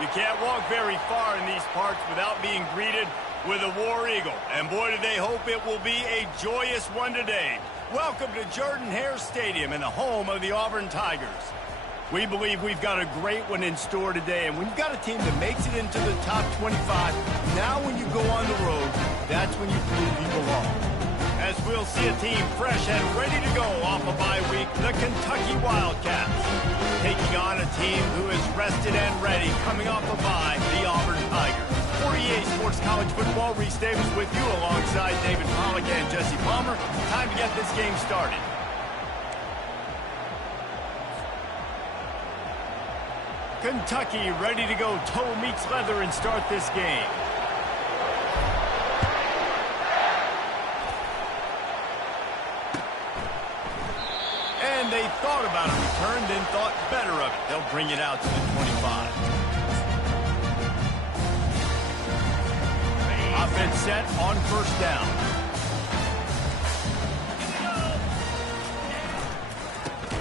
You can't walk very far in these parts without being greeted with a War Eagle. And boy, do they hope it will be a joyous one today. Welcome to Jordan-Hare Stadium and the home of the Auburn Tigers. We believe we've got a great one in store today, and when you've got a team that makes it into the top 25, now when you go on the road, that's when you prove you belong. As we'll see a team fresh and ready to go off a bye week, the Kentucky Wildcats, taking on a team who is rested and ready coming off a bye, the Auburn Tigers. For EA Sports College Football, Reese Davis with you alongside David Pollack and Jesse Palmer. Time to get this game started. Kentucky ready to go toe meets leather and start this game. And they thought about a return, then thought better of it. They'll bring it out to the 25. Offense set on first down.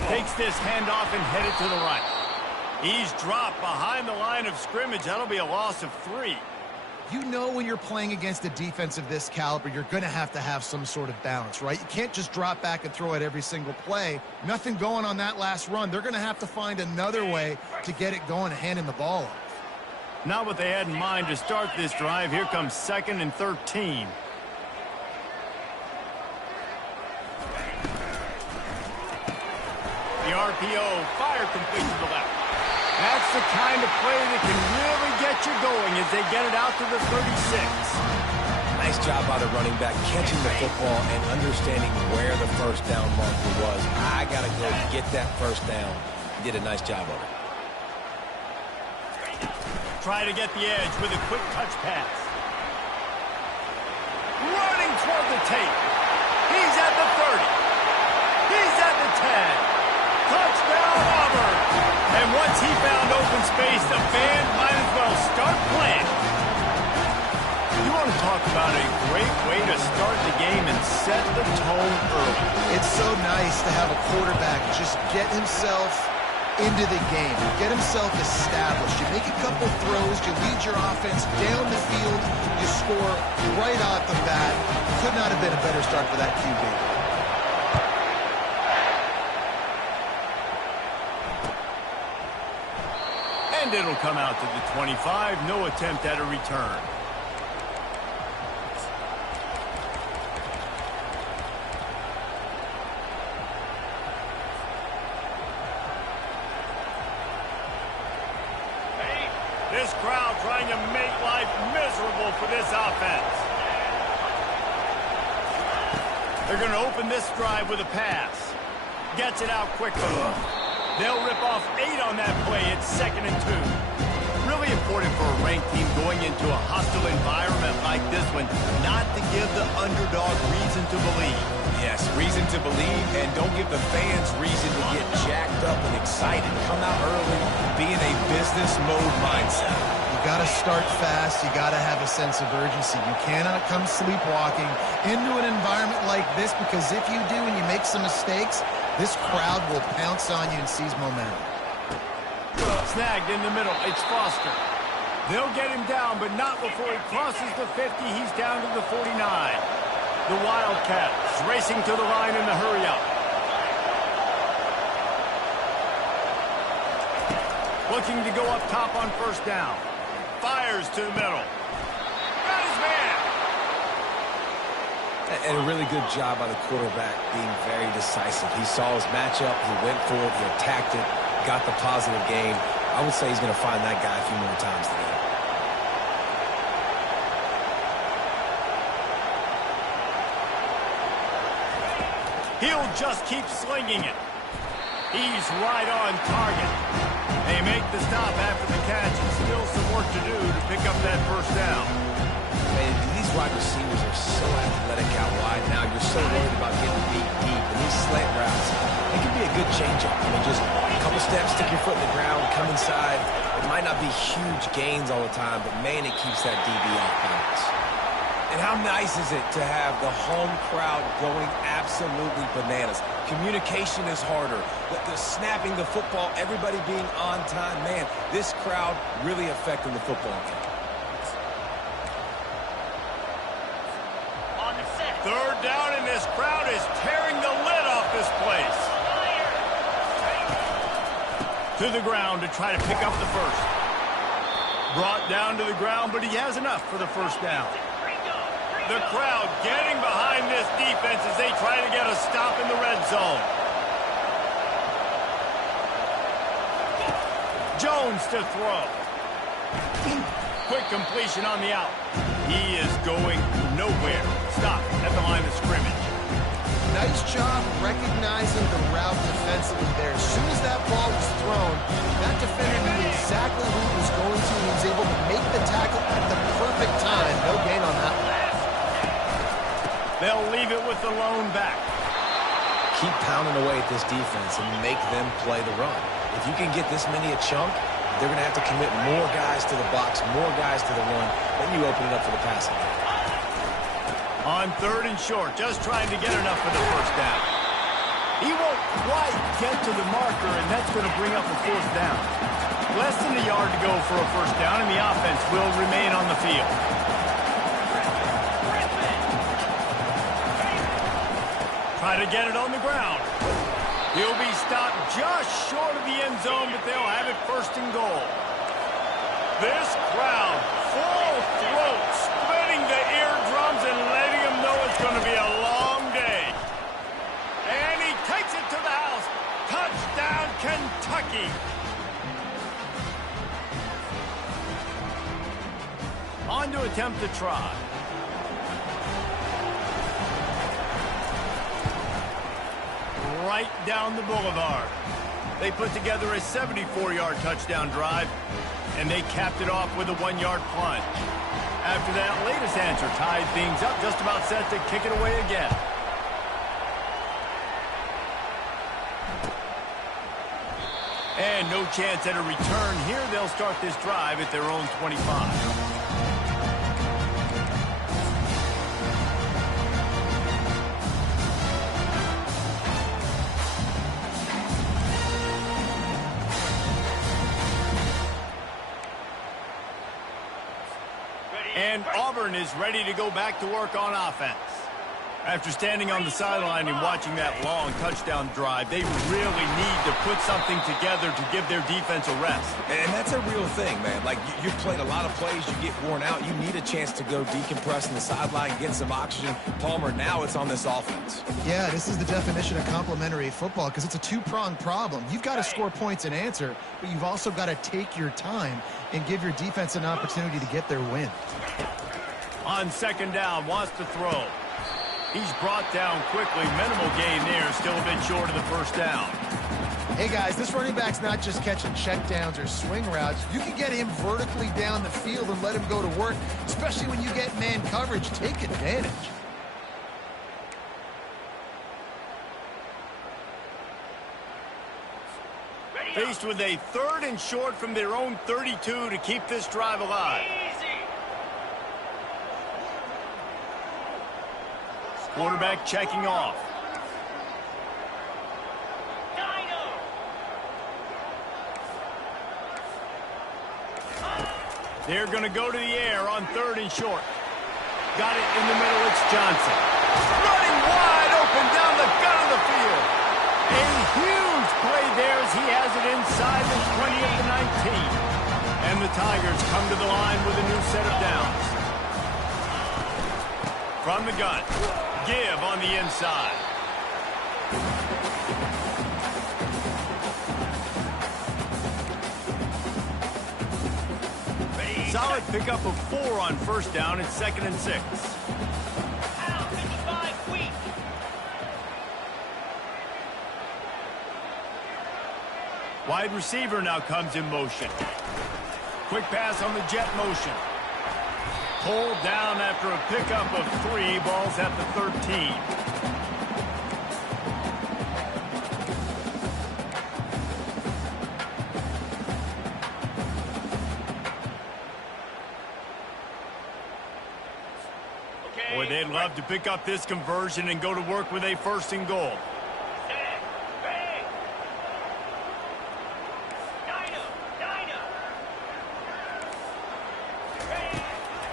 Takes this handoff and headed to the right. He's dropped behind the line of scrimmage. That'll be a loss of 3. You know when you're playing against a defense of this caliber, you're going to have some sort of balance, right? You can't just drop back and throw it every single play. Nothing going on that last run. They're going to have to find another way to get it going and handing the ball off. Not what they had in mind to start this drive. Here comes 2nd and 13. The RPO fire complete to the left. That's the kind of play that can really get you going as they get it out to the 36. Nice job by the running back, catching the football and understanding where the first down marker was. I got to go get that first down. He did a nice job of it. Try to get the edge with a quick touch pass. Running toward the tape. He's at the 30. He's at the 10. Touchdown, Auburn. And once he found open space, the fans might as well start playing. You want to talk about a great way to start the game and set the tone early. It's so nice to have a quarterback just get himself into the game, get himself established. You make a couple throws, you lead your offense down the field, you score right off the bat. Could not have been a better start for that QB. And it'll come out to the 25. No attempt at a return. This crowd trying to make life miserable for this offense. They're going to open this drive with a pass. Gets it out quickly. They'll rip off 8 on that play. It's 2nd and 2. Really important for a ranked team going into a hostile environment like this one, not to give the underdog reason to believe. Yes, reason to believe, and don't give the fans reason to get jacked up and excited. Come out early, be in a business mode mindset. You got to start fast. You got to have a sense of urgency. You cannot come sleepwalking into an environment like this, because if you do and you make some mistakes, this crowd will pounce on you and seize momentum. Snagged in the middle. It's Foster. They'll get him down, but not before he crosses the 50. He's down to the 49. The Wildcats racing to the line in the hurry-up. Looking to go up top on first down. Fires to the middle. Got his man. And a really good job by the quarterback being very decisive. He saw his matchup, he went for it, he attacked it, got the positive gain. I would say he's going to find that guy a few more times today. He'll just keep slinging it. He's right on target. They make the stop after the catch, and still some work to do to pick up that first down. Man, these wide receivers are so athletic out wide now. You're so worried about getting beat deep. And these slant routes, it can be a good change-up. I mean, just a couple steps, stick your foot in the ground, come inside. It might not be huge gains all the time, but, man, it keeps that DB off balance. And how nice is it to have the home crowd going absolutely bananas? Communication is harder. The snapping the football, everybody being on time. Man, this crowd really affecting the football game. Third down, and this crowd is tearing the lid off this place. To the ground to try to pick up the first. Brought down to the ground, but he has enough for the first down. The crowd getting behind this defense as they try to get a stop in the red zone. Jones to throw. Quick completion on the out. He is going nowhere. Stop at the line of scrimmage. Nice job recognizing the route defensively there. As soon as that ball was thrown, that defender knew exactly who he was going to, and he was able to make the tackle at the perfect time. No gain on that one. They'll leave it with the lone back. Keep pounding away at this defense and make them play the run. If you can get this many a chunk, they're going to have to commit more guys to the box, more guys to the run. Then you open it up for the passing game. On third and short, just trying to get enough for the first down. He won't quite get to the marker, and that's going to bring up a fourth down. Less than a yard to go for a first down, and the offense will remain on the field. Try to get it on the ground. He'll be stopped just short of the end zone, but they'll have it first and goal. This crowd, full throat, splitting the eardrums and letting them know it's going to be a long day. And he takes it to the house. Touchdown, Kentucky. On to attempt to try. Right down the boulevard. They put together a 74-yard touchdown drive, and they capped it off with a 1-yard plunge. After that latest answer tied things up, just about set to kick it away again. And no chance at a return here. They'll start this drive at their own 25. And Auburn is ready to go back to work on offense. After standing on the sideline and watching that long touchdown drive, they really need to put something together to give their defense a rest. And that's a real thing, man. Like, you've played a lot of plays, you get worn out, you need a chance to go decompress on the sideline, get some oxygen. Palmer, now it's on this offense. Yeah, this is the definition of complementary football because it's a two-pronged problem. You've got to score points and answer, but you've also got to take your time and give your defense an opportunity to get their win. On second down, wants to throw. He's brought down quickly. Minimal gain there. Still a bit short of the first down. Hey, guys, this running back's not just catching checkdowns or swing routes. You can get him vertically down the field and let him go to work, especially when you get man coverage. Take advantage. Faced with a third and short from their own 32 to keep this drive alive. Quarterback checking off. They're going to go to the air on third and short. Got it in the middle. It's Johnson. Running wide open down the gut of the field. A huge play there as he has it inside the 20 of the 19. And the Tigers come to the line with a new set of downs. From the gun. Give on the inside. Solid pickup of 4 on first down. It's 2nd and 6. Wide receiver now comes in motion. Quick pass on the jet motion. Pulled down after a pickup of 3. Ball's at the 13. Boy, they'd love to pick up this conversion and go to work with a first and goal.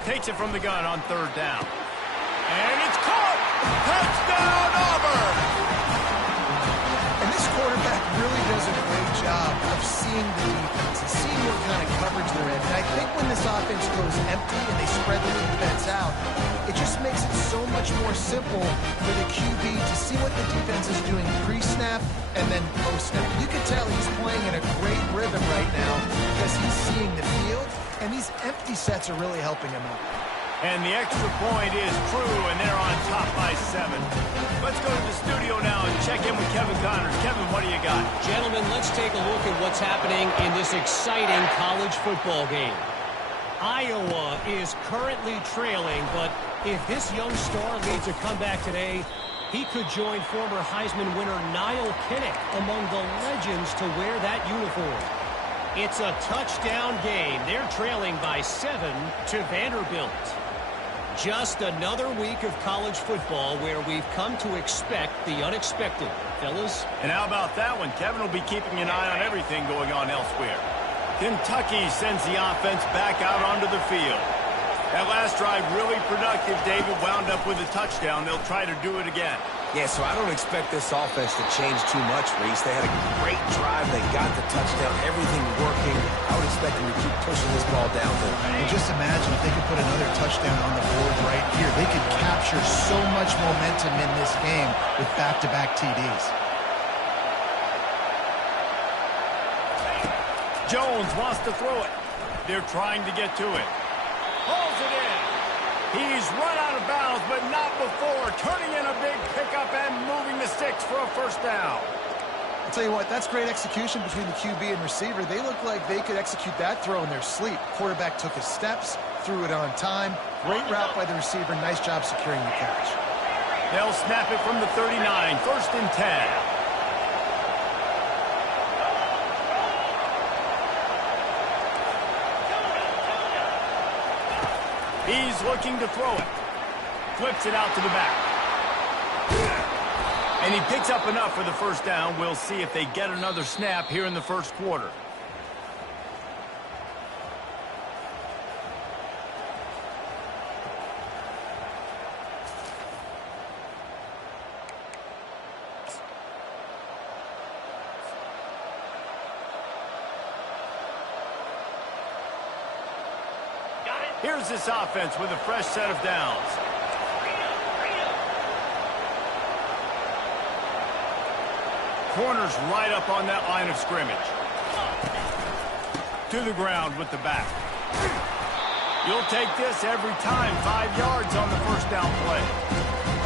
Takes it from the gun on third down. And it's caught! Touchdown, Auburn! And this quarterback really does a great job of seeing the defense and seeing what kind of coverage they're in. And I think when this offense goes empty and they spread the defense out, it just makes it so much more simple for the QB to see what the defense is doing pre-snap and then post-snap. You can tell he's playing in a great rhythm right now because he's seeing the field, and these empty sets are really helping him out. And the extra point is true, and they're on top by 7. Let's go to the studio now and check in with Kevin Connors. Kevin, what do you got? Gentlemen, let's take a look at what's happening in this exciting college football game. Iowa is currently trailing, but if this young star leads a comeback today, he could join former Heisman winner Niall Kinnick among the legends to wear that uniform. It's a touchdown game. They're trailing by 7 to Vanderbilt. Just another week of college football where we've come to expect the unexpected. Fellas? And how about that one? Kevin will be keeping an eye on everything going on elsewhere. Kentucky sends the offense back out onto the field. That last drive really productive. David wound up with a touchdown. They'll try to do it again. Yeah, so I don't expect this offense to change too much, Reese. They had a great drive. They got the touchdown. Everything working. I would expect them to keep pushing this ball downfield. And just imagine if they could put another touchdown on the board right here. They could capture so much momentum in this game with back-to-back TDs. Jones wants to throw it. They're trying to get to it. Pulls it in. He's run out of bounds, but not before. Turning in a big pickup and moving the sticks for a first down. I'll tell you what, that's great execution between the QB and receiver. They look like they could execute that throw in their sleep. Quarterback took his steps, threw it on time. Great route by the receiver. Nice job securing the catch. They'll snap it from the 39. First and 10. He's looking to throw it. Flips it out to the back. And he picks up enough for the first down. We'll see if they get another snap here in the first quarter. Here's this offense with a fresh set of downs. Corners right up on that line of scrimmage. To the ground with the back. You'll take this every time. 5 yards on the first down play.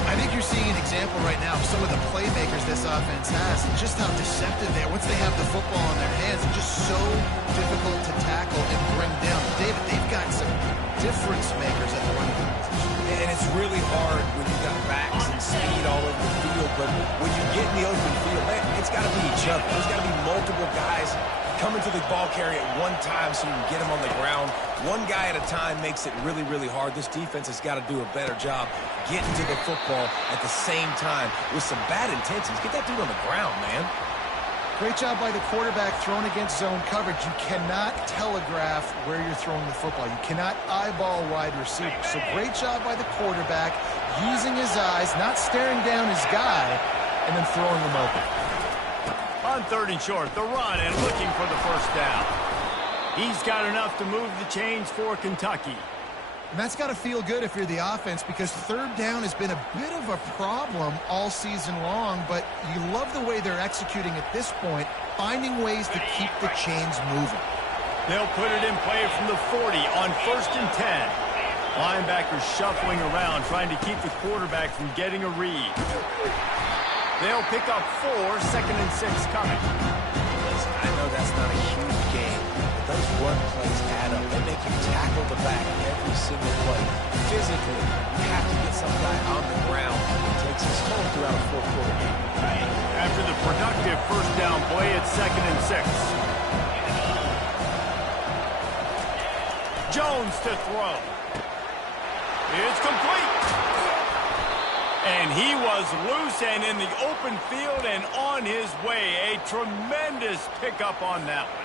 I think you're seeing an example right now of some of the playmakers this offense has and just how deceptive they are. Once they have the football in their hands, it's just so difficult to tackle and bring down. David, they've got some difference makers at the running back position. And it's really hard when you've got backs and speed all over the field, but when you get in the open field, man, it's got to be each other. There's got to be multiple guys coming to the ball carrier at one time so you can get them on the ground. One guy at a time makes it really, really hard. This defense has got to do a better job getting to the football at the same time with some bad intentions. Get that dude on the ground, man. Great job by the quarterback thrown against zone coverage. You cannot telegraph where you're throwing the football. You cannot eyeball wide receivers. So great job by the quarterback using his eyes, not staring down his guy, and then throwing him open. On third and short, the run and looking for the first down. He's got enough to move the chains for Kentucky. And that's got to feel good if you're the offense because third down has been a bit of a problem all season long, but you love the way they're executing at this point, finding ways to keep the chains moving. They'll put it in play from the 40 on first and 10. Linebackers shuffling around, trying to keep the quarterback from getting a read. They'll pick up 4, second and 6 coming. Listen, I know that's not a huge game, but those run plays add up. They make you tackle the back every single play. Physically, you have to get some guy on the ground. It takes his toll throughout a 4-quarter game. After the productive first down play, it's second and 6. Jones to throw. It's complete. And he was loose and in the open field and on his way. A tremendous pickup on that one.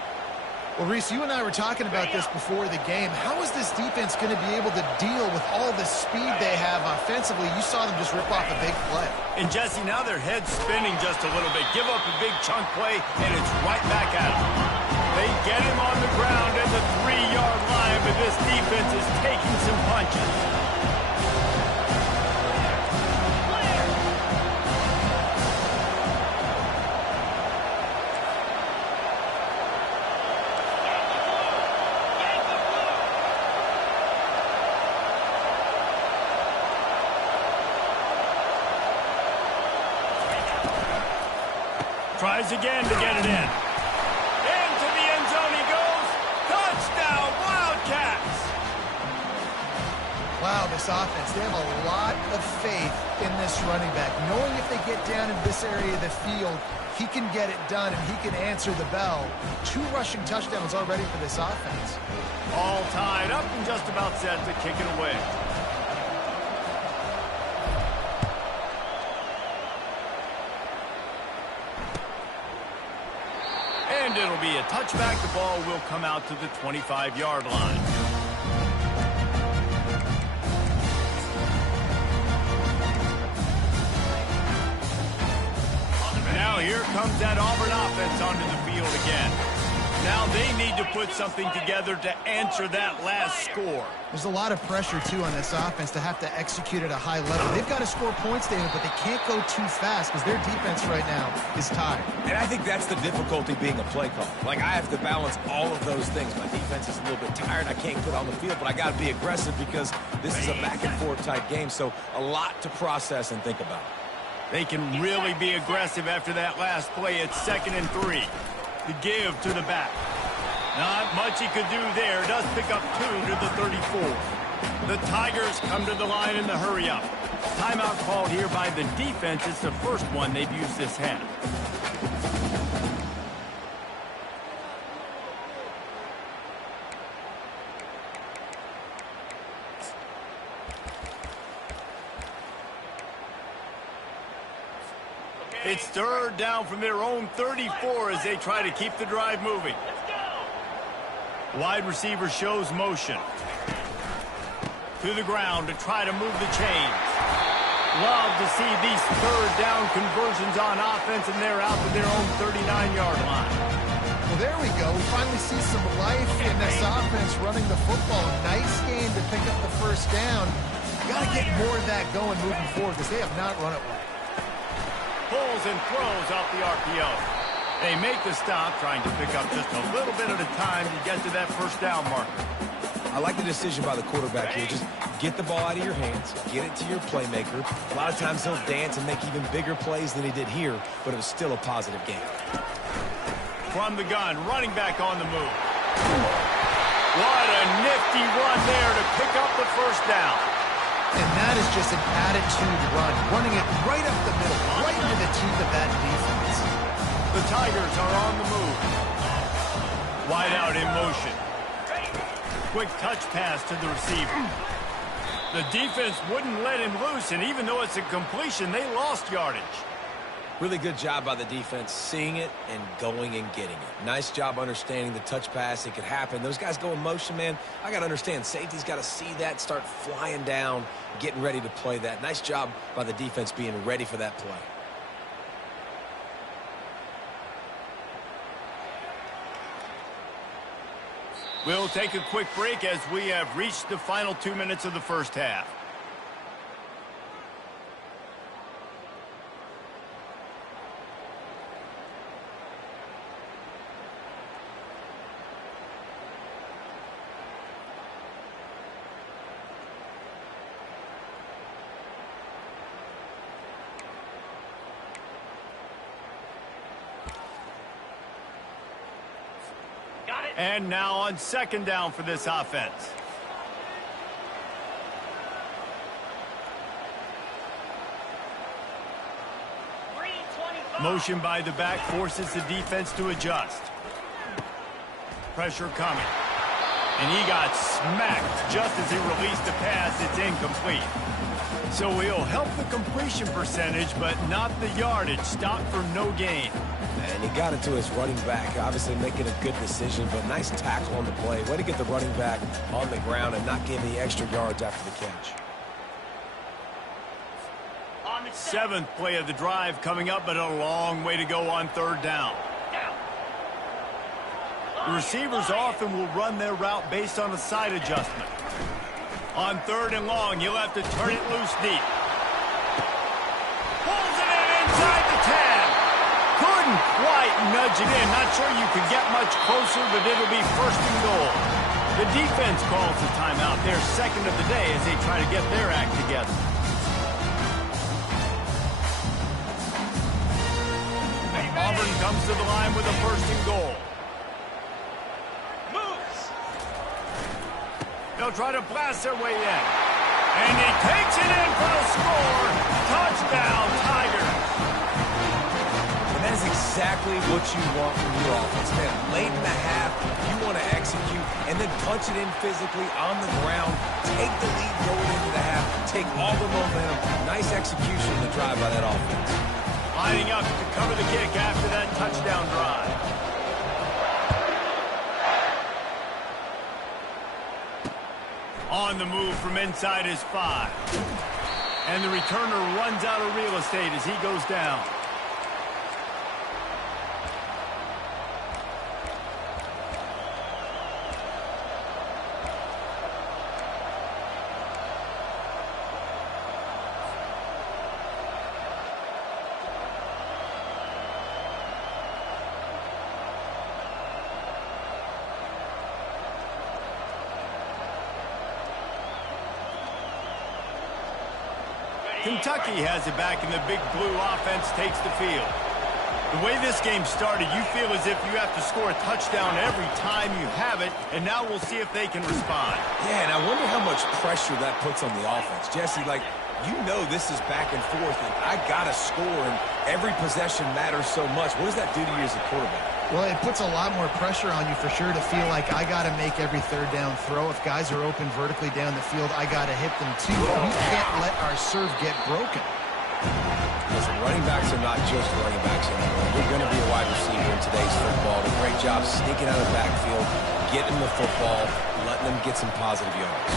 Well, Reese, you and I were talking about this before the game. How is this defense going to be able to deal with all the speed they have offensively? You saw them just rip off a big play. And, Jesse, now their head's spinning just a little bit. Give up a big chunk play, and it's right back at them. They get him on the ground at the 3-yard line, but this defense is taking some punches. Tries again to get it in. Into the end zone he goes. Touchdown, Wildcats! Wow, this offense, they have a lot of faith in this running back. Knowing if they get down in this area of the field, he can get it done and he can answer the bell. 2 rushing touchdowns already for this offense. All tied up and just about set to kick it away. And it'll be a touchback. The ball will come out to the 25-yard line. Now here comes that Auburn offense onto the field again. Now they need to put something together to answer that last score. There's a lot of pressure, too, on this offense to have to execute at a high level. They've got to score points, David, but they can't go too fast because their defense right now is tired. And I think that's the difficulty being a play call. Like, I have to balance all of those things. My defense is a little bit tired. I can't get on the field, but I got to be aggressive because this is a back-and-forth type game, so a lot to process and think about. They can really be aggressive after that last play. It's 2nd and 3. The give to the back. Not much he could do there. Does pick up 2 to the 34. The Tigers come to the line in the hurry up. Timeout called here by the defense. It's the first one they've used this half. It's 3rd down from their own 34 as they try to keep the drive moving. Wide receiver shows motion. To the ground to try to move the chains. Love to see these 3rd down conversions on offense, and they're out to their own 39-yard line. Well, there we go. We finally see some life in this offense running the football. Nice game to pick up the first down. Got to get more of that going moving forward because they have not run it well. Pulls and throws off the RPO. They make the stop, trying to pick up just a little bit at a time to get to that first down marker. I like the decision by the quarterback here. Just get the ball out of your hands, get it to your playmaker. A lot of times he'll dance and make even bigger plays than he did here, but it was still a positive game. From the gun, running back on the move. What a nifty run there to pick up the first down. And that is just an attitude run, running it right up the middle, right into the teeth of that defense. The Tigers are on the move. Wide out in motion. Quick touch pass to the receiver. The defense wouldn't let him loose, and even though it's a completion, they lost yardage. Really good job by the defense, seeing it and going and getting it. Nice job understanding the touch pass. It could happen. Those guys go in motion, man. I got to understand, safety's got to see that, start flying down, getting ready to play that. Nice job by the defense being ready for that play. We'll take a quick break as we have reached the final 2 minutes of the first half. And now on 2nd down for this offense. Motion by the back forces the defense to adjust. Pressure coming. And he got smacked just as he released the pass. It's incomplete. So he'll help the completion percentage, but not the yardage. Stop for no gain. And he got it to his running back, obviously making a good decision, but nice tackle on the play. Way to get the running back on the ground and not give the extra yards after the catch. Seventh play of the drive coming up, but a long way to go on third down. The receivers often will run their route based on a side adjustment. On third and long, you'll have to turn it loose deep. Pulls it in inside the 10. Couldn't quite nudge it in. Not sure you could get much closer, but it'll be first and goal. The defense calls the timeout. Their second of the day as they try to get their act together. Auburn comes to the line with a first and goal. They'll try to blast their way in. And he takes it in for the score. Touchdown, Tigers. And that is exactly what you want from your offense, man. Late in the half, you want to execute and then punch it in physically on the ground. Take the lead going into the half. Take all the momentum. Nice execution of the drive by that offense. Lining up to cover the kick after that touchdown drive. On the move from inside his 5. And the returner runs out of real estate as he goes down. Kentucky has it back, and the big blue offense takes the field. The way this game started, you feel as if you have to score a touchdown every time you have it, and now we'll see if they can respond. Yeah, and I wonder how much pressure that puts on the offense. Jesse, like, you know this is back and forth, and I got to score, and every possession matters so much. What does that do to you as a quarterback? Well, it puts a lot more pressure on you for sure to feel like I got to make every third down throw. If guys are open vertically down the field, I got to hit them too. We can't let our serve get broken. Listen, running backs are not just running backs anymore. You're going to be a wide receiver in today's football. A great job sneaking out of the backfield, getting the football, letting them get some positive yards.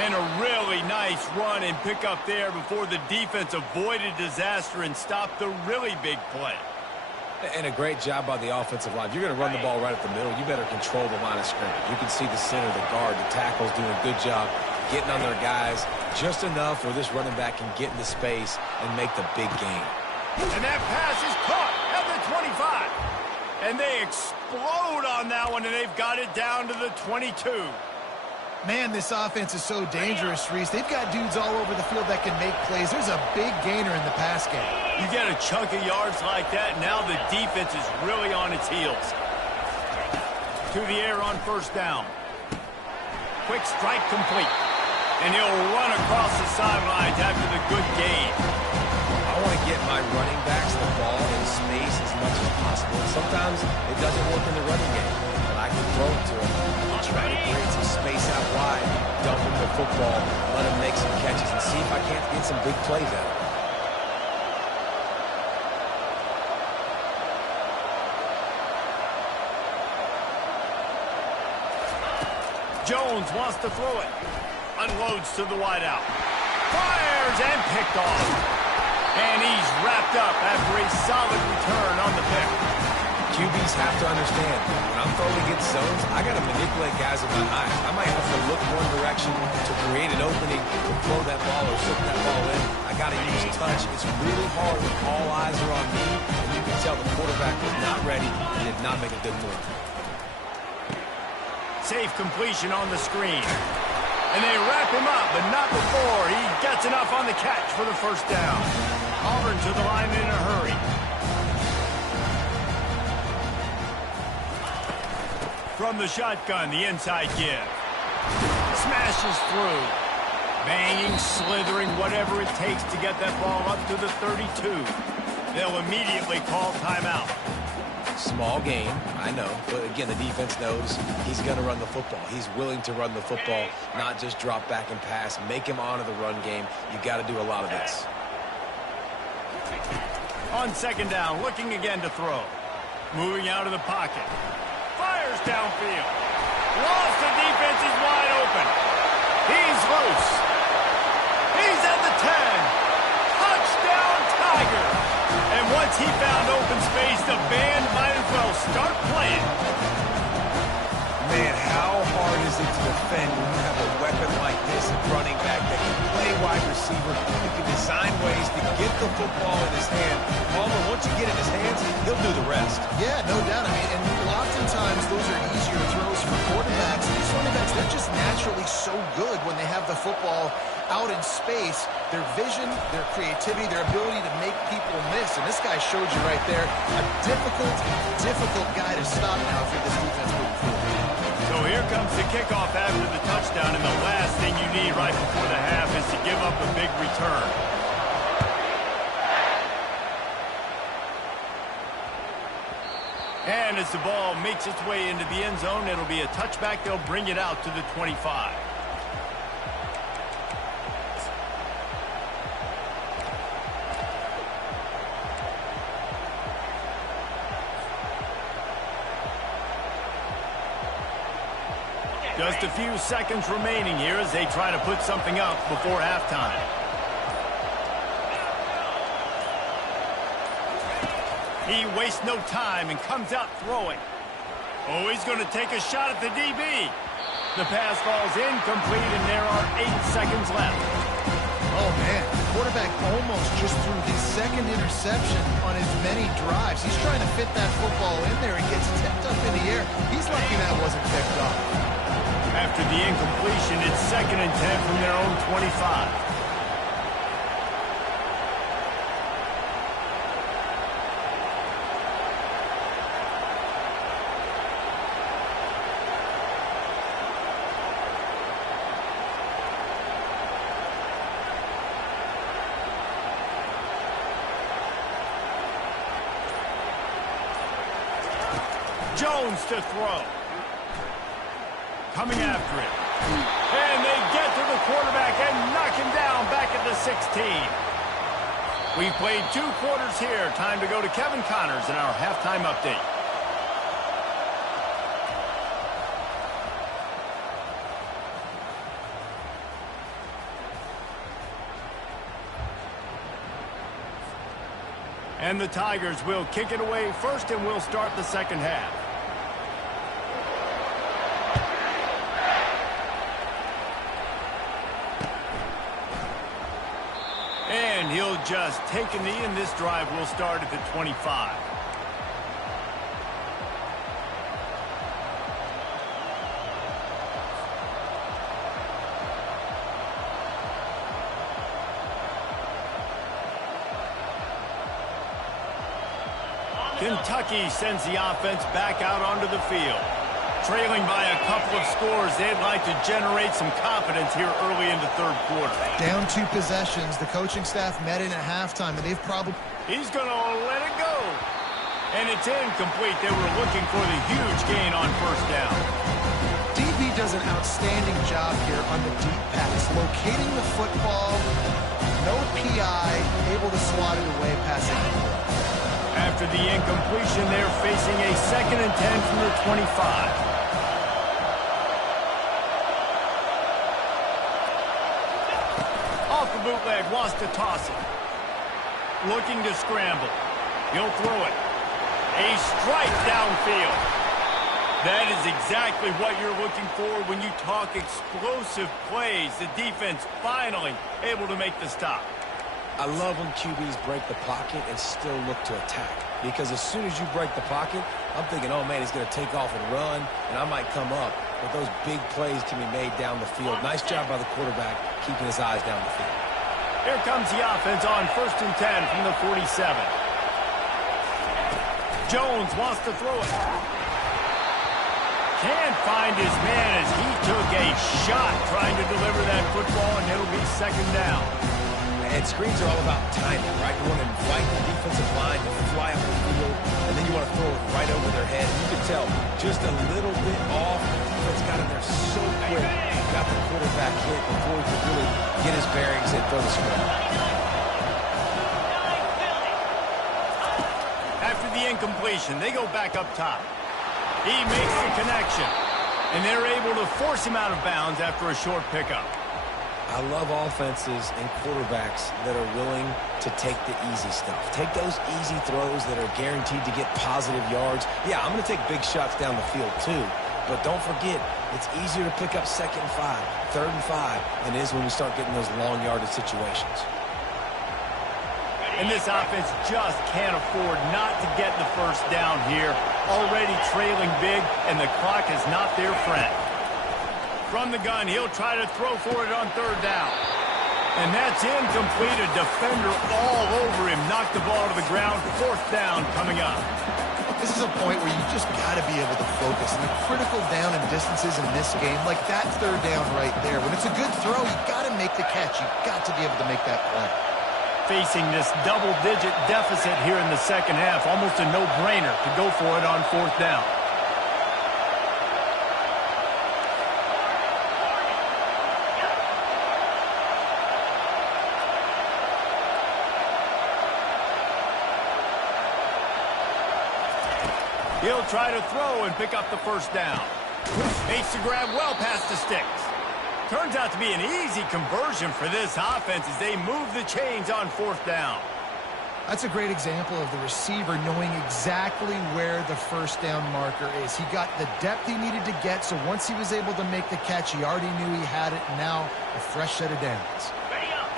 And a really nice run and pick up there before the defense avoided disaster and stopped the really big play. And a great job by the offensive line. If you're going to run the ball right at the middle, you better control the line of scrimmage. You can see the center, the guard, the tackles doing a good job getting on their guys just enough where this running back can get into space and make the big gain. And that pass is caught at the 25. And they explode on that one, and they've got it down to the 22. Man, this offense is so dangerous, Reese. They've got dudes all over the field that can make plays. There's a big gainer in the pass game. You get a chunk of yards like that, now the defense is really on its heels. To the air on first down. Quick strike complete. And he'll run across the sidelines after the good gain. I want to get my running backs the ball in space as much as possible. And sometimes it doesn't work in the running game, but I can throw it to him. Try to create some space out wide, dump him the football, let him make some catches, and see if I can't get some big plays out of him. Jones wants to throw it. Unloads to the wideout. Fires and picked off. And he's wrapped up after a solid return on the pick. QBs have to understand, when I'm throwing against zones, I got to manipulate guys with my eyes. I might have to look one direction to create an opening to throw that ball or slip that ball in. I got to use touch. It's really hard when all eyes are on me, and you can tell the quarterback was not ready and did not make a good throw. Safe completion on the screen. And they wrap him up, but not before he gets enough on the catch for the first down. Auburn to the line in a hurry. From the shotgun, the inside give. Smashes through. Banging, slithering, whatever it takes to get that ball up to the 32. They'll immediately call timeout. Small game, I know. But again, the defense knows he's going to run the football. He's willing to run the football, not just drop back and pass. Make him honor the run game. You got to do a lot of this. On second down, looking again to throw. Moving out of the pocket. Fires downfield. Lost the defense. He's wide open. He's loose. He's at the 10. Touchdown, Tigers. And once he found open space, the band might as well start playing. Man, how hard is it to defend when you have a weapon like this at running back that can play wide receiver, who can design ways to get the football in his hand? Palmer, once you get it in his hands, he'll do the rest. Yeah, no doubt. I mean, and oftentimes those are easier throws for quarterbacks. These running backs, they're just naturally so good when they have the football out in space. Their vision, their creativity, their ability to make people miss. And this guy showed you right there a difficult guy to stop now for this defense moving forward. So here comes the kickoff after the touchdown, and the last thing you need right before the half is to give up a big return. And as the ball makes its way into the end zone, it'll be a touchback. They'll bring it out to the 25. Just a few seconds remaining here as they try to put something up before halftime. He wastes no time and comes out throwing. Oh, he's going to take a shot at the DB. The pass falls incomplete, and there are 8 seconds left. Oh, man. The quarterback almost just threw his second interception on as many drives. He's trying to fit that football in there. It gets tipped up in the air. He's lucky that wasn't picked off. After the incompletion, it's 2nd and 10 from their own 25. Jones to throw. Coming after it. And they get to the quarterback and knock him down back at the 16. We've played 2 quarters here. Time to go to Kevin Connors in our halftime update. And the Tigers will kick it away first, and we'll start the second half. And he'll just take a knee, and this drive will start at the 25. Kentucky sends the offense back out onto the field. Trailing by a couple of scores, they'd like to generate some confidence here early in the third quarter. Down 2 possessions. The coaching staff met in at halftime, and they've probably... He's going to let it go. And it's incomplete. They were looking for the huge gain on first down. DB does an outstanding job here on the deep pass, locating the football, no PI, able to slot it away passing. After the incompletion, they're facing a 2nd and 10 from the 25. Off the bootleg, wants to toss it. Looking to scramble. He'll throw it. A strike downfield. That is exactly what you're looking for when you talk explosive plays. The defense finally able to make the stop. I love when QBs break the pocket and still look to attack. Because as soon as you break the pocket, I'm thinking, oh, man, he's going to take off and run, and I might come up. But those big plays can be made down the field. Nice job by the quarterback keeping his eyes down the field. Here comes the offense on 1st and 10 from the 47. Jones wants to throw it. Can't find his man as he took a shot trying to deliver that football, and it'll be 2nd down. And screens are all about timing, right? You want to invite the defensive line to fly up the field, and then you want to throw it right over their head. You can tell just a little bit off. The defense got in there so quick, got the quarterback hit before he could really get his bearings and throw the screen. After the incompletion, they go back up top. He makes the connection, and they're able to force him out of bounds after a short pickup. I love offenses and quarterbacks that are willing to take the easy stuff. Take those easy throws that are guaranteed to get positive yards. Yeah, I'm going to take big shots down the field too. But don't forget, it's easier to pick up 2nd and 5, 3rd and 5 than it is when you start getting those long yardage situations. And this offense just can't afford not to get the first down here. Already trailing big, and the clock is not their friend. From the gun, he'll try to throw for it on 3rd down. And that's incomplete. A defender all over him. Knocked the ball to the ground. 4th down coming up. This is a point where you just got to be able to focus. And the critical down and distances in this game, like that 3rd down right there. When it's a good throw, you got to make the catch. You got to be able to make that play. Facing this double-digit deficit here in the second half, almost a no-brainer to go for it on 4th down. He'll try to throw and pick up the first down. Makes the grab well past the sticks. Turns out to be an easy conversion for this offense as they move the chains on 4th down. That's a great example of the receiver knowing exactly where the first down marker is. He got the depth he needed to get, so once he was able to make the catch, he already knew he had it, and now a fresh set of downs.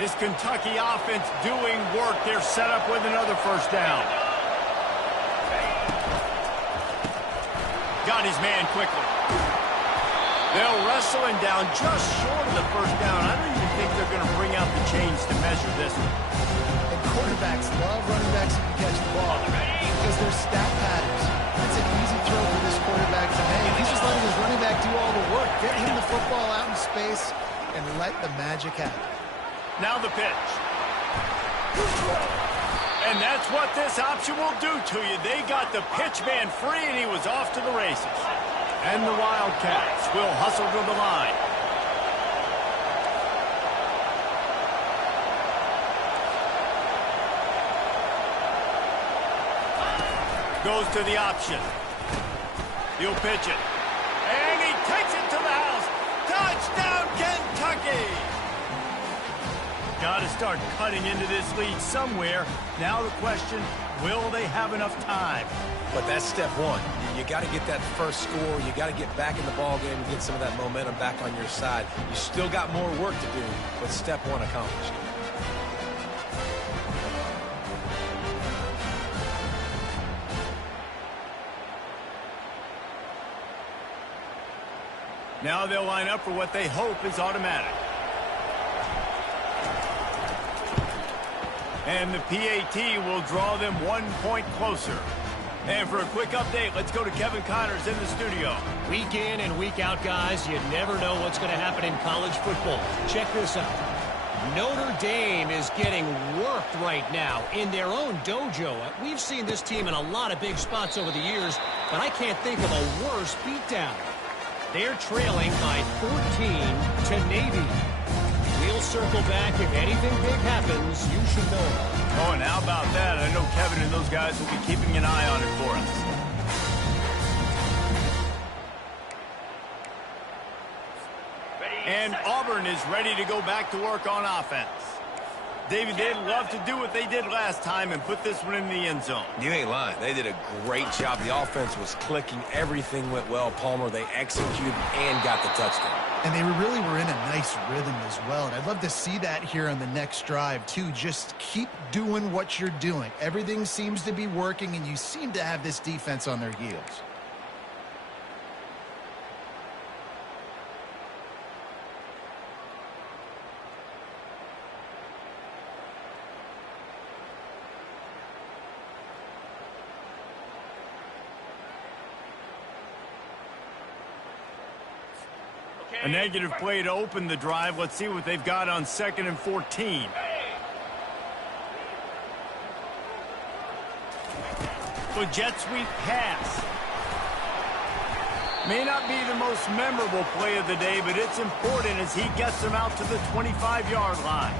This Kentucky offense doing work. They're set up with another first down. Got his man quickly. They'll wrestle him down just short of the first down. I don't even think they're going to bring out the chains to measure this one. And quarterbacks love running backs who can catch the ball because they're stat patterns. It's an easy throw for this quarterback to make. He's just letting his running back do all the work. Get him the football out in space and let the magic happen. Now the pitch. And that's what this option will do to you. They got the pitch man free, and he was off to the races. And the Wildcats will hustle to the line. Goes to the option. He'll pitch it. And he takes it to the house. Touchdown, Kentucky! Got to start cutting into this lead somewhere. Now the question, will they have enough time? But that's step one. You got to get that first score. You got to get back in the ball game and get some of that momentum back on your side. You still got more work to do, but step one accomplished. Now they'll line up for what they hope is automatic. And the PAT will draw them 1 point closer. And for a quick update, let's go to Kevin Connors in the studio. Week in and week out, guys, you never know what's going to happen in college football. Check this out. Notre Dame is getting worked right now in their own dojo. We've seen this team in a lot of big spots over the years, but I can't think of a worse beatdown. They're trailing by 14 to Navy. We'll circle back. If anything big happens, you should know. Oh, and how about that? I know Kevin and those guys will be keeping an eye on it for us. And Auburn is ready to go back to work on offense. David, they'd love to do what they did last time and put this one in the end zone. You ain't lying. They did a great job. The offense was clicking. Everything went well. Palmer, they executed and got the touchdown. And they really were in a nice rhythm as well. And I'd love to see that here on the next drive, too. Just keep doing what you're doing. Everything seems to be working, and you seem to have this defense on their heels. A negative play to open the drive. Let's see what they've got on 2nd and 14. The jet sweep pass. May not be the most memorable play of the day, but it's important as he gets them out to the 25-yard line.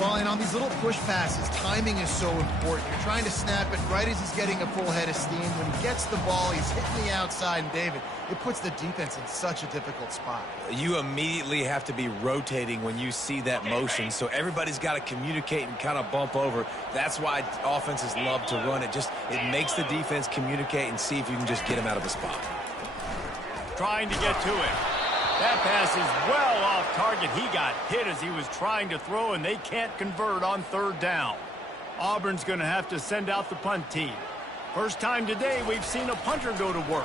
Well, and on these little push passes, timing is so important. You're trying to snap it right as he's getting a full head of steam. When he gets the ball, he's hitting the outside, and David, it puts the defense in such a difficult spot. You immediately have to be rotating when you see that motion, so everybody's got to communicate and kind of bump over. That's why offenses love to run it. It makes the defense communicate and see if you can just get him out of the spot. Trying to get to it. That pass is well off target. He got hit as he was trying to throw, and they can't convert on third down. Auburn's going to have to send out the punt team. First time today we've seen a punter go to work.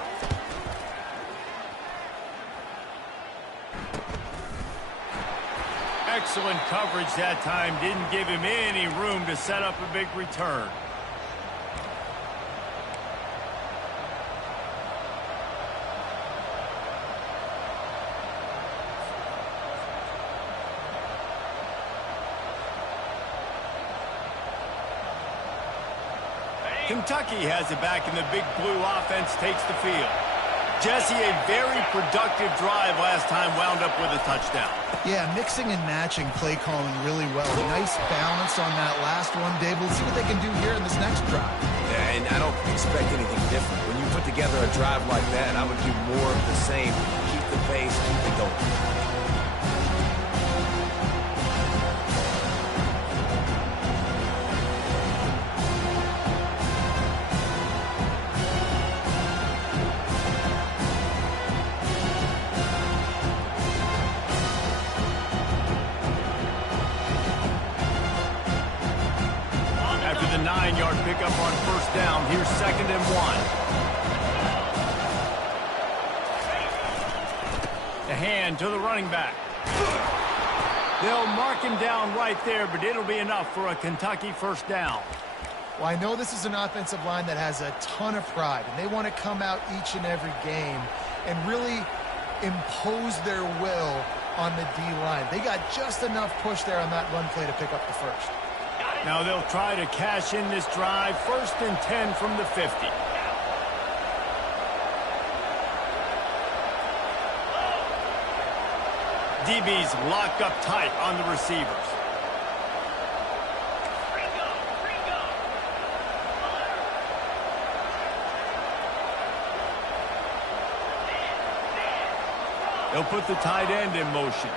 Excellent coverage that time. Didn't give him any room to set up a big return. Kentucky has it back, and the big blue offense takes the field. Jesse, a very productive drive last time, wound up with a touchdown. Yeah, mixing and matching play calling really well. Nice balance on that last one, Dave. We'll see what they can do here in this next drive. Yeah, and I don't expect anything different. When you put together a drive like that, I would do more of the same. Keep the pace, keep it going. The 9-yard pickup on first down. Here's 2nd and 1. The hand to the running back. They'll mark him down right there, but it'll be enough for a Kentucky first down. Well, I know this is an offensive line that has a ton of pride, and they want to come out each and every game and really impose their will on the D-line. They got just enough push there on that run play to pick up the first. Now they'll try to cash in this drive. 1st and 10 from the 50. DB's locked up tight on the receivers. They'll put the tight end in motion.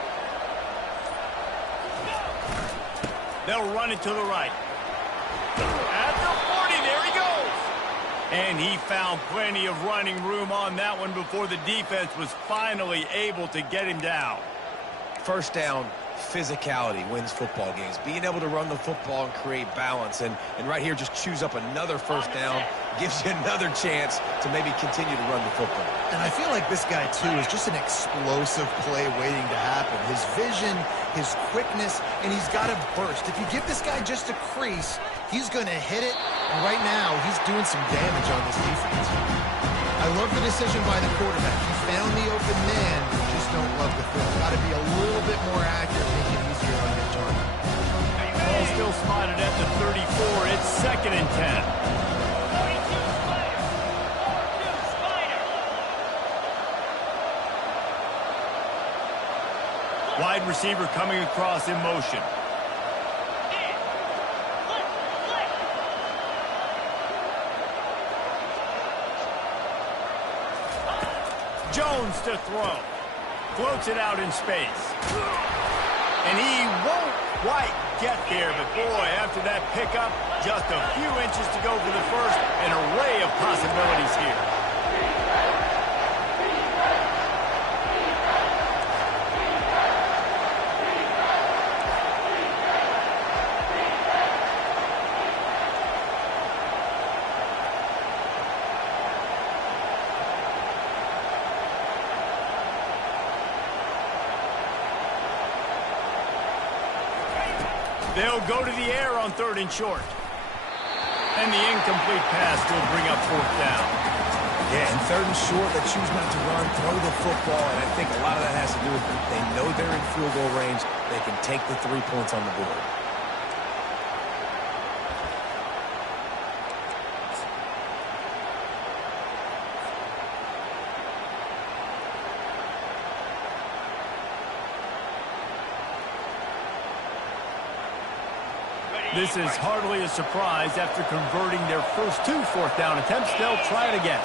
They'll run it to the right. At the 40, there he goes. And he found plenty of running room on that one before the defense was finally able to get him down. First down, physicality wins football games. Being able to run the football and create balance. And right here, just choose up another first down. Gives you another chance to maybe continue to run the football. And I feel like this guy, too, is just an explosive play waiting to happen. His vision, his quickness, and he's got a burst. If you give this guy just a crease, he's going to hit it. And right now, he's doing some damage on this defense. I love the decision by the quarterback. He found the open man. Just don't love the throw. Got to be a little bit more accurate, make it easier on your target. Ball still spotted at the 34. It's 2nd and 10. Wide receiver coming across in motion. Jones to throw. Floats it out in space. And he won't quite get there, but boy, after that pickup, just a few inches to go for the first. An array of possibilities here. They'll go to the air on 3rd and short. And the incomplete pass will bring up 4th down. Yeah, and 3rd and short, they choose not to run, throw the football, and I think a lot of that has to do with they know they're in field goal range. They can take the 3 points on the board. This is hardly a surprise after converting their first 2 fourth-down attempts. They'll try it again.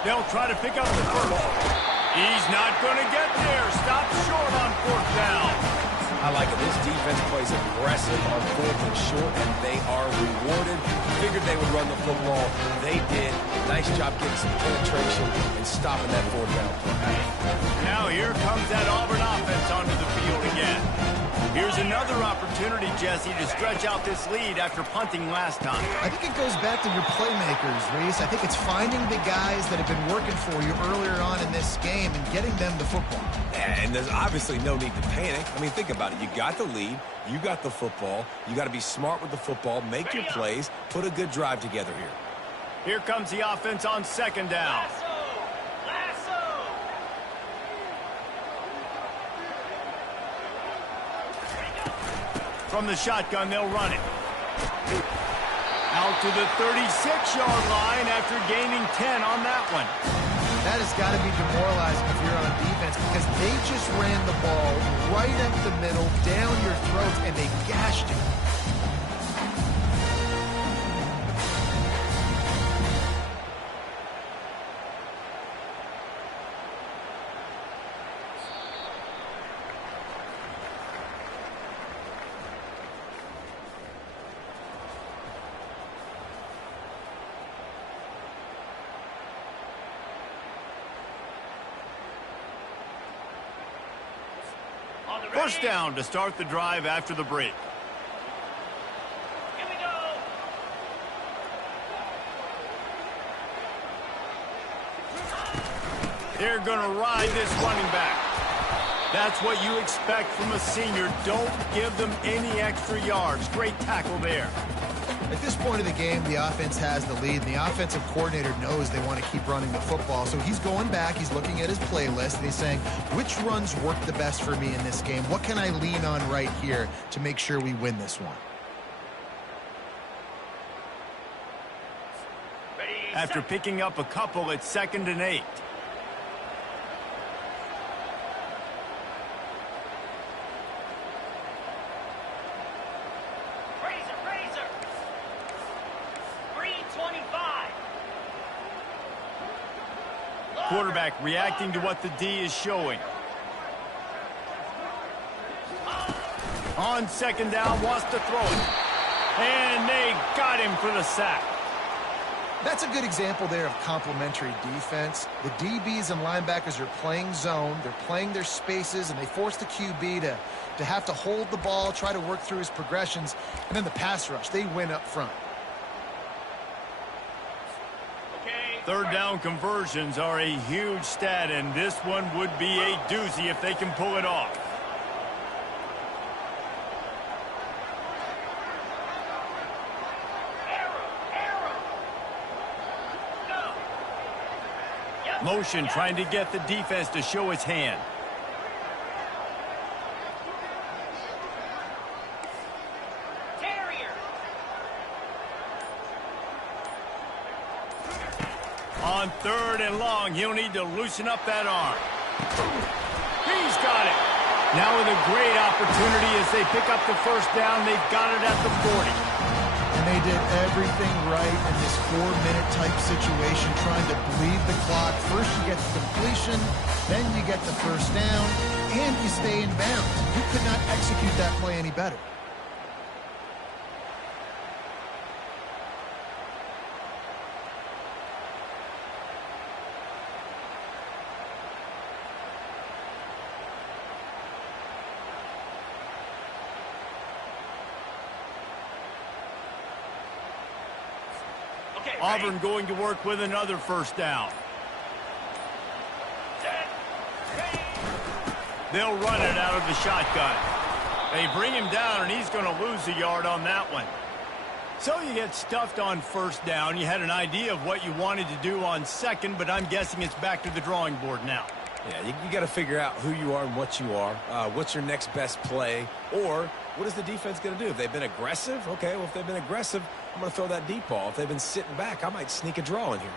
They'll try to pick up the first. He's not going to get there. Stop short on 4th down. I like it. This defense plays aggressive on 4th and short, and they are rewarded. Figured they would run the football. They did. Nice job getting some penetration and stopping that 4th down play. Now here comes that Auburn offense onto the field again. Here's another opportunity, Jesse, to stretch out this lead after punting last time. I think it goes back to your playmakers, Reese. I think it's finding the guys that have been working for you earlier on in this game and getting them the football. And there's obviously no need to panic. I mean, think about it. You got the lead. You got the football. You got to be smart with the football, make your plays, put a good drive together here. Here comes the offense on 2nd down. From the shotgun, they'll run it. Out to the 36-yard line after gaining 10 on that one. That has got to be demoralizing if you're on defense because they just ran the ball right up the middle, down your throats, and they gashed it. First down to start the drive after the break. Here we go. They're going to ride this running back. That's what you expect from a senior. Don't give them any extra yards. Great tackle there. At this point of the game, the offense has the lead, and the offensive coordinator knows they want to keep running the football. So he's going back, he's looking at his playlist, and he's saying, which runs work the best for me in this game? What can I lean on right here to make sure we win this one? After picking up a couple at 2nd and 8. Quarterback reacting to what the D is showing. On 2nd down, wants to throw it. And they got him for the sack. That's a good example there of complementary defense. The DBs and linebackers are playing zone, they're playing their spaces, and they force the QB to have to hold the ball, try to work through his progressions, and then the pass rush, they win up front. 3rd down conversions are a huge stat, and this one would be a doozy if they can pull it off. Motion trying to get the defense to show its hand. On 3rd and long, he'll need to loosen up that arm. He's got it. Now with a great opportunity as they pick up the 1st down, they've got it at the 40. And they did everything right in this 4-minute type situation, trying to bleed the clock. First you get the completion, then you get the 1st down, and you stay in bounds. You could not execute that play any better. Auburn going to work with another 1st down. They'll run it out of the shotgun. They bring him down, and he's going to lose a yard on that one. So you get stuffed on 1st down. You had an idea of what you wanted to do on 2nd, but I'm guessing it's back to the drawing board now. Yeah, you got to figure out who you are and what you are. What's your next best play? Or what is the defense going to do? If they've been aggressive, okay, well, if they've been aggressive, I'm going to throw that deep ball. If they've been sitting back, I might sneak a draw in here.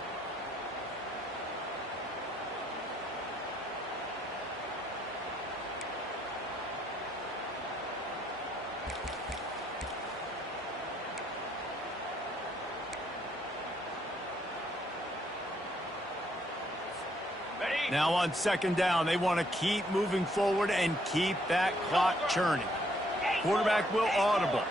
Now on second down, they want to keep moving forward and keep that clock churning. Quarterback will audible.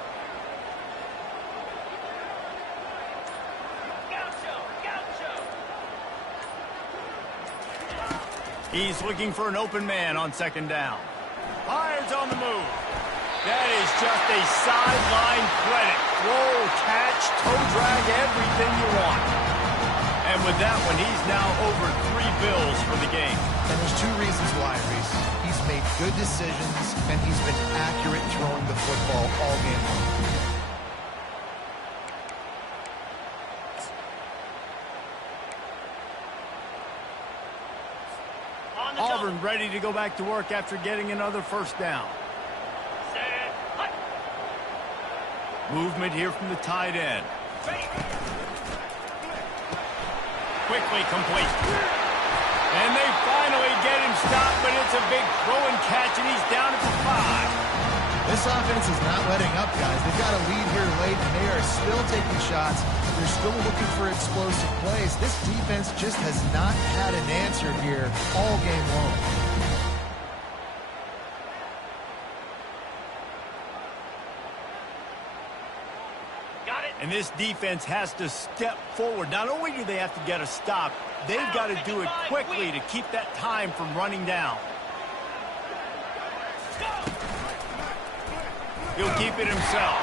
He's looking for an open man on second down. Fires on the move. That is just a sideline credit. Roll, catch, toe drag, everything you want. And with that one, he's now over 3 bills for the game. And there's 2 reasons why, Reese. He's made good decisions, and he's been accurate throwing the football all game long. Auburn ready to go back to work after getting another first down. Movement here from the tight end. Quickly complete. And they finally get him stopped, but it's a big throw and catch, and he's down at the 5. This offense is not letting up, guys. They've got a lead here late, and they are still taking shots. They're still looking for explosive plays. This defense just has not had an answer here all game long. And this defense has to step forward. Not only do they have to get a stop, they've got to do it quickly to keep that time from running down. He'll keep it himself.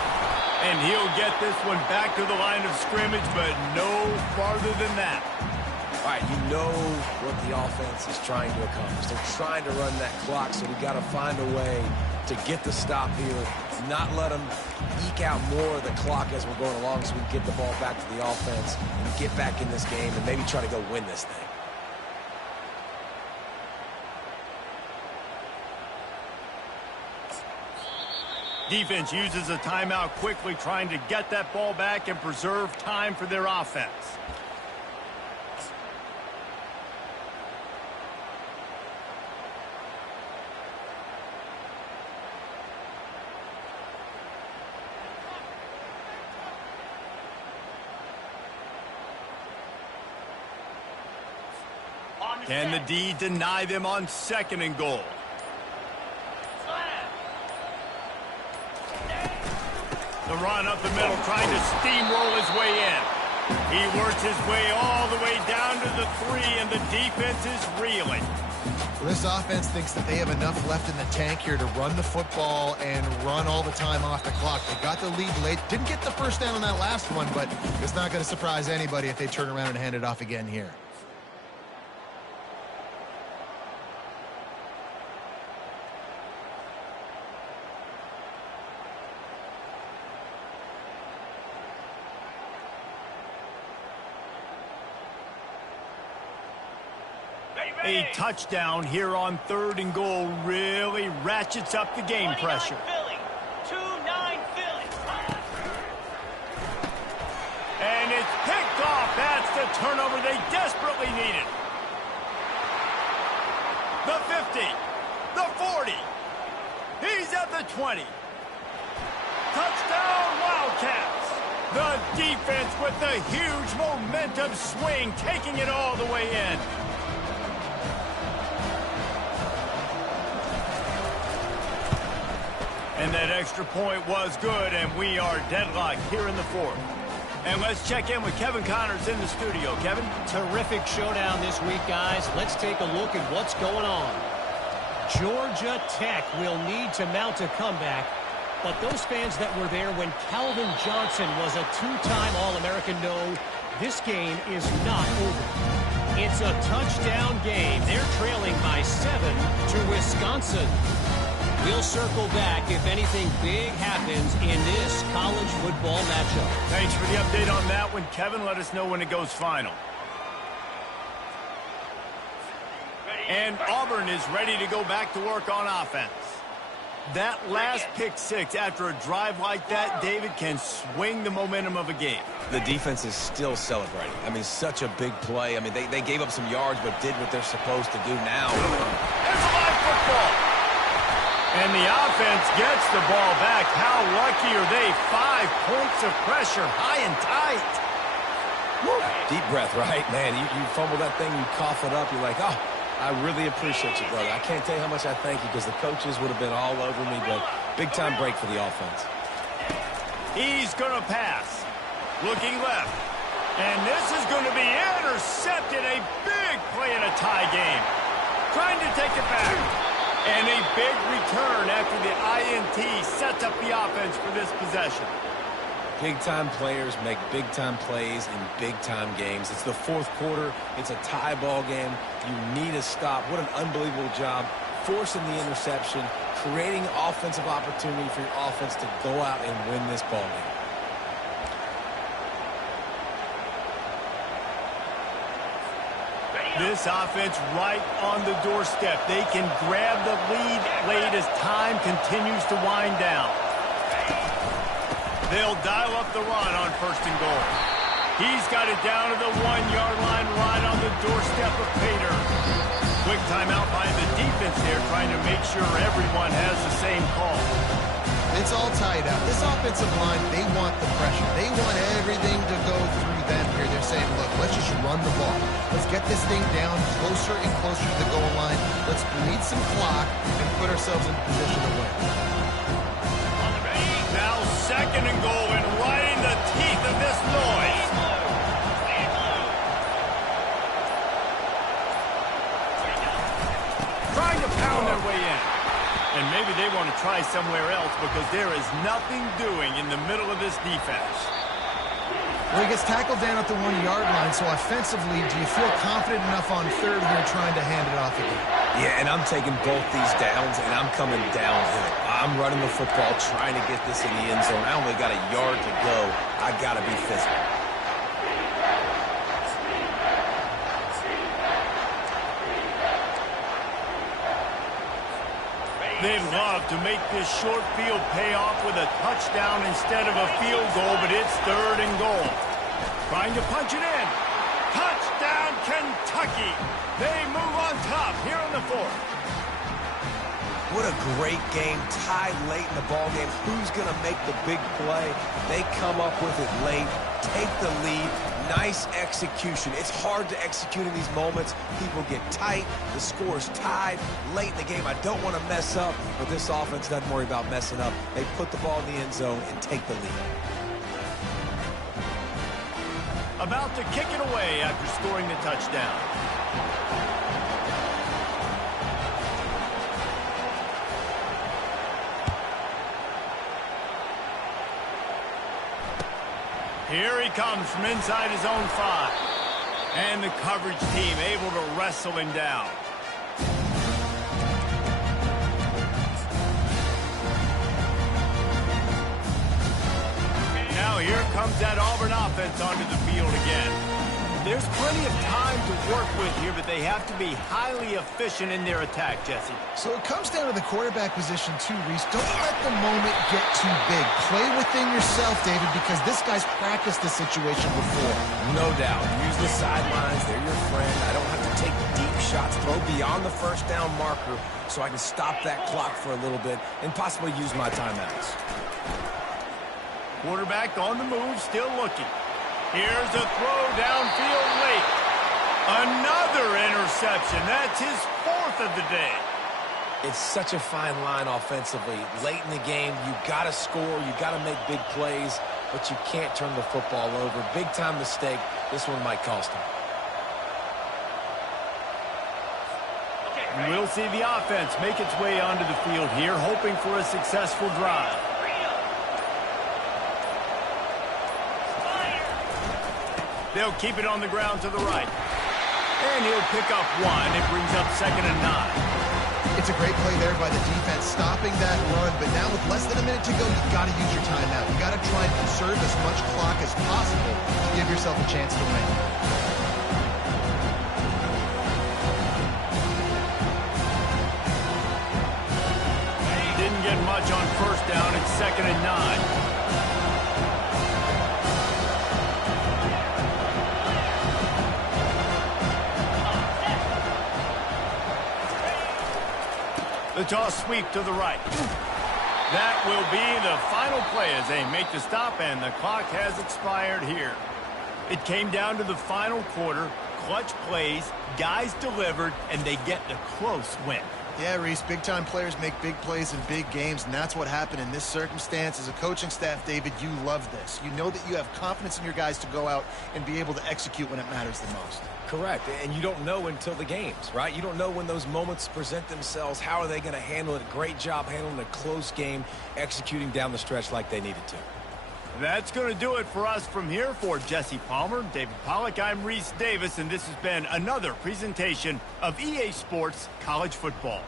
And he'll get this one back to the line of scrimmage, but no farther than that. All right, you know what the offense is trying to accomplish. They're trying to run that clock, so we got to find a way to get the stop here, not let them eke out more of the clock as we're going along so we can get the ball back to the offense and get back in this game and maybe try to go win this thing. Defense uses a timeout quickly, trying to get that ball back and preserve time for their offense. Can the D deny them on second and goal? The run up the middle, trying to steamroll his way in. He works his way all the way down to the 3, and the defense is reeling. Well, this offense thinks that they have enough left in the tank here to run the football and run all the time off the clock. They got the lead late. Didn't get the first down on that last one, but it's not going to surprise anybody if they turn around and hand it off again here. A touchdown here on third and goal really ratchets up the game pressure. 2-9 Philly. And it's picked off. That's the turnover they desperately needed. The 50. The 40. He's at the 20. Touchdown Wildcats. The defense with the huge momentum swing, taking it all the way in. And that extra point was good, and we are deadlocked here in the 4th. And let's check in with Kevin Connors in the studio. Kevin? Terrific showdown this week, guys. Let's take a look at what's going on. Georgia Tech will need to mount a comeback, but those fans that were there when Calvin Johnson was a 2-time All-American know this game is not over. It's a touchdown game. They're trailing by 7 to Wisconsin. We'll circle back if anything big happens in this college football matchup. Thanks for the update on that one, Kevin. Let us know when it goes final. And Auburn is ready to go back to work on offense. That last pick 6 after a drive like that, David, can swing the momentum of a game. The defense is still celebrating. I mean, such a big play. I mean, they gave up some yards but did what they're supposed to do now. There's a live football. And the offense gets the ball back. How lucky are they? 5 points of pressure, high and tight. Woo. Deep breath, right? Man, you fumble that thing, you cough it up, you're like, oh, I really appreciate you, brother. I can't tell you how much I thank you because the coaches would have been all over me, but big-time break for the offense. He's going to pass. Looking left. And this is going to be intercepted. A big play in a tie game. Trying to take it back. And a big return after the INT sets up the offense for this possession. Big-time players make big-time plays in big-time games. It's the fourth quarter. It's a tie ball game. You need a stop. What an unbelievable job forcing the interception, creating offensive opportunity for your offense to go out and win this ball game. This offense right on the doorstep. They can grab the lead late as time continues to wind down. They'll dial up the run on 1st and goal. He's got it down to the 1-yard line right on the doorstep of Pater. Quick timeout by the defense there, trying to make sure everyone has the same call. It's all tied up. This offensive line, they want the pressure. They want everything to go through them here. They're saying, look, let's just run the ball. Let's get this thing down closer and closer to the goal line. Let's bleed some clock and put ourselves in position to win. Now 2nd and goal, and right in the teeth of this noise. Trying to pound their way in. And maybe they want to try somewhere else because there is nothing doing in the middle of this defense. Well, he gets tackled down at the 1-yard line, so offensively, do you feel confident enough on 3rd here trying to hand it off again? Yeah, and I'm taking both these downs, and I'm coming downhill. I'm running the football, trying to get this in the end zone. I only got a yard to go. I got to be physical. They'd love to make this short field pay off with a touchdown instead of a field goal, but it's 3rd and goal. Trying to punch it in. Touchdown, Kentucky. They move on top here in the 4th. What a great game, tied late in the ball game. Who's going to make the big play? They come up with it late, take the lead. Nice execution. It's hard to execute in these moments. People get tight. The score's tied late in the game. I don't want to mess up, but this offense doesn't worry about messing up. They put the ball in the end zone and take the lead. About to kick it away after scoring the touchdown. Here he comes from inside his own 5. And the coverage team able to wrestle him down. Now here comes that Auburn offense onto the field again. There's plenty of time to work with here, but they have to be highly efficient in their attack, Jesse. So it comes down to the quarterback position too, Reese. Don't let the moment get too big. Play within yourself, David, because this guy's practiced this situation before. No doubt. Use the sidelines. They're your friend. I don't have to take deep shots. Throw beyond the 1st down marker so I can stop that clock for a little bit and possibly use my timeouts. Quarterback on the move, still looking. Here's a throw downfield late. Another interception. That's his 4th of the day. It's such a fine line offensively. Late in the game, you got to score, you got to make big plays, but you can't turn the football over. Big-time mistake. This one might cost him. We'll see the offense make its way onto the field here, hoping for a successful drive. They'll keep it on the ground to the right. And he'll pick up 1. It brings up 2nd and 9. It's a great play there by the defense, stopping that run. But now with less than a minute to go, you've got to use your timeout. You've got to try and conserve as much clock as possible to give yourself a chance to win. Didn't get much on 1st down. It's 2nd and 9. The toss sweep to the right. That will be the final play as they make the stop, and the clock has expired here. It came down to the final quarter, clutch plays, guys delivered, and they get the close win. Yeah, Reese, big-time players make big plays in big games, and that's what happened in this circumstance. As a coaching staff, David, you love this. You know that you have confidence in your guys to go out and be able to execute when it matters the most. Correct, and you don't know until the games, right? You don't know when those moments present themselves. How are they going to handle it? Great job handling a close game, executing down the stretch like they needed to. That's going to do it for us from here. For Jesse Palmer, David Pollack, I'm Reese Davis, and this has been another presentation of EA Sports College Football.